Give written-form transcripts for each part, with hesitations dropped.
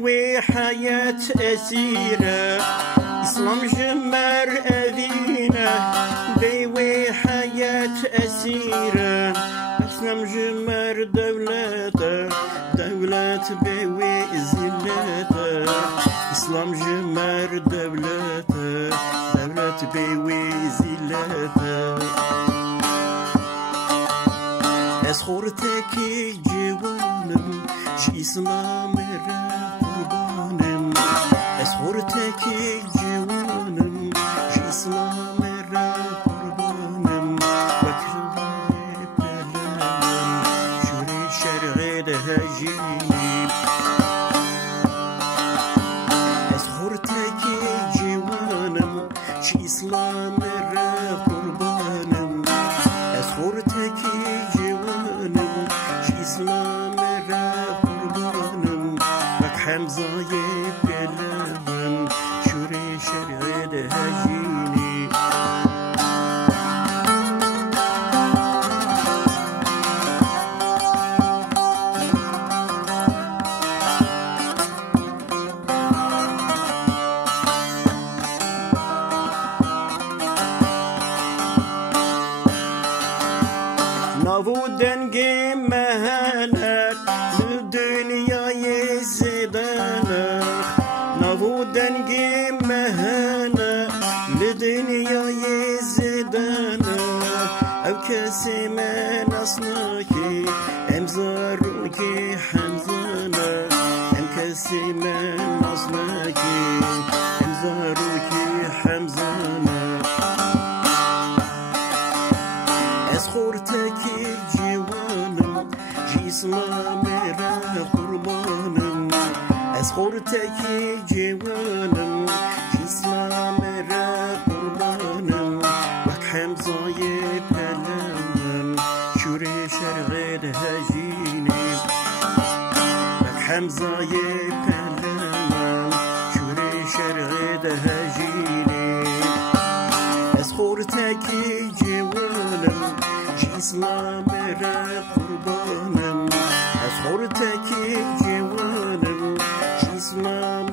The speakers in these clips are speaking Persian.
بيوي حياة أسيرة إسلام جمر أذينة بيوي حياة أسيرة إسلام جمر دولة بيوي زلة إسلام جمر دولة بيوي زلة أسخورتك جوانم شي إسلام قربانم أسخورتك جوانم شي إسلام قربانم وكرمي بلانم شوري شرعي دهجيني أسخورتك جوانم شي إسلام قربانم أسخورتك جوانم شي إسلام قربانم وك حمزة بلانم شوري شرعي دهجيني نافو دنگي مهانك للدنيا يزدانك نافو دنگي مهانك للدنيا يزدانك او كسي من اصناكي امزاروكي حمزانك ام كسي من اصناكي امزاروكي حمزانك أسخورتك جوانم جي إسلام قربانم أسخورتك جوانم جي إسلام قربانم وك حمزة بلانم شوري شرعي دهجيني وك حمزة بلانم شوري شرعي دهجيني أسخورتك جوانم إسلام قربانم أسخورتك جوانم إسلام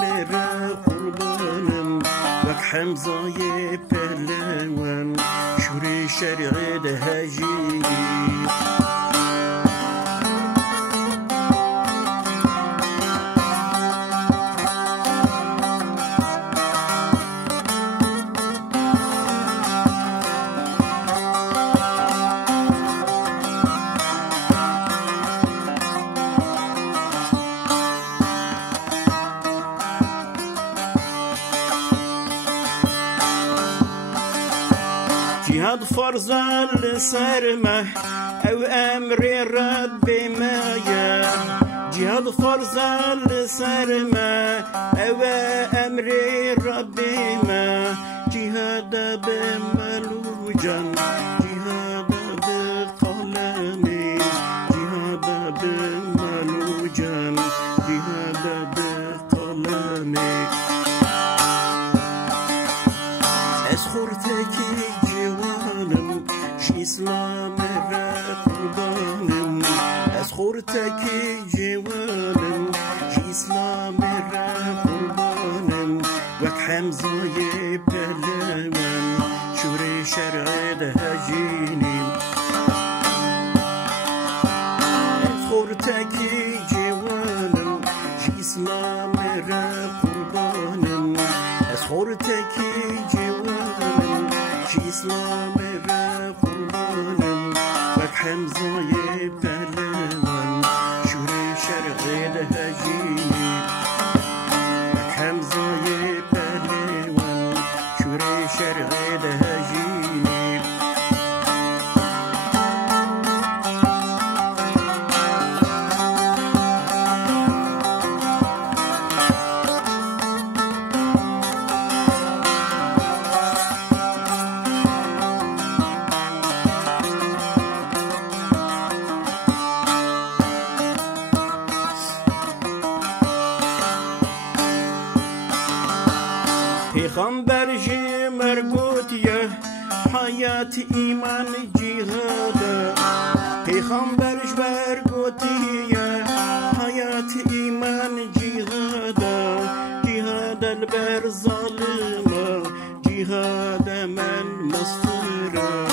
قربانم وك حمزة بلانم شوري شرعي دهجيني جهاد فرضا لسرمه او امر ربي مايا جهاد فرضا لسرمه او امر ربي ما جهاد بملوجا جهاد بقلمي جهاد بملوجا جهاد بقلمي أسخورتك جوانم شي إسلام قربانم أسخورتك جوانم شي إسلام قربانم وك حمزة بلانم شوري شرعي دهجيني أسخورتك جوانم شي إسلام قربانم أسخورتك جوانم شي إسلام قربانم وك حمزة بلانم شوري شرعي دهجيني وك حمزة بلانم شوري شرعي دهجيني پیغمبر جی مرگوتیه حیات ایمان جهاده پیغمبر جی مرگوتیه حیات ایمان جهاده البر ظالمة جهاد من مستورة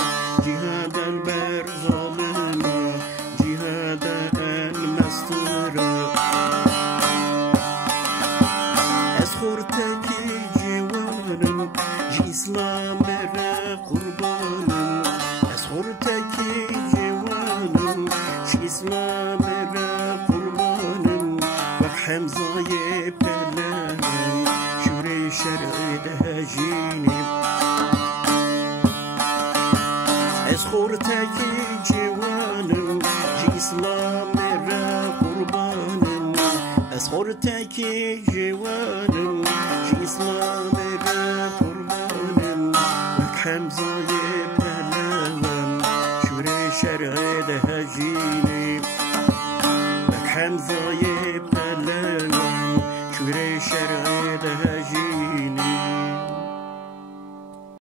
جهاد البر ظالمة جهاد المستورة أسخرتك جوانم جي إسلام را قربانم أسخرتك جوانم جي إسلام را قربانم وقحم ضايب كلامم شوري شرعي دهجيني أسخرتك جوانم جي إسلام را قربانم أسخرتك جوانم جي إسلام را قربانم وقحم ضايب كلامم شوري شرعي دهجيني وقحم ضايب كلامم شوري شرعي دهجيني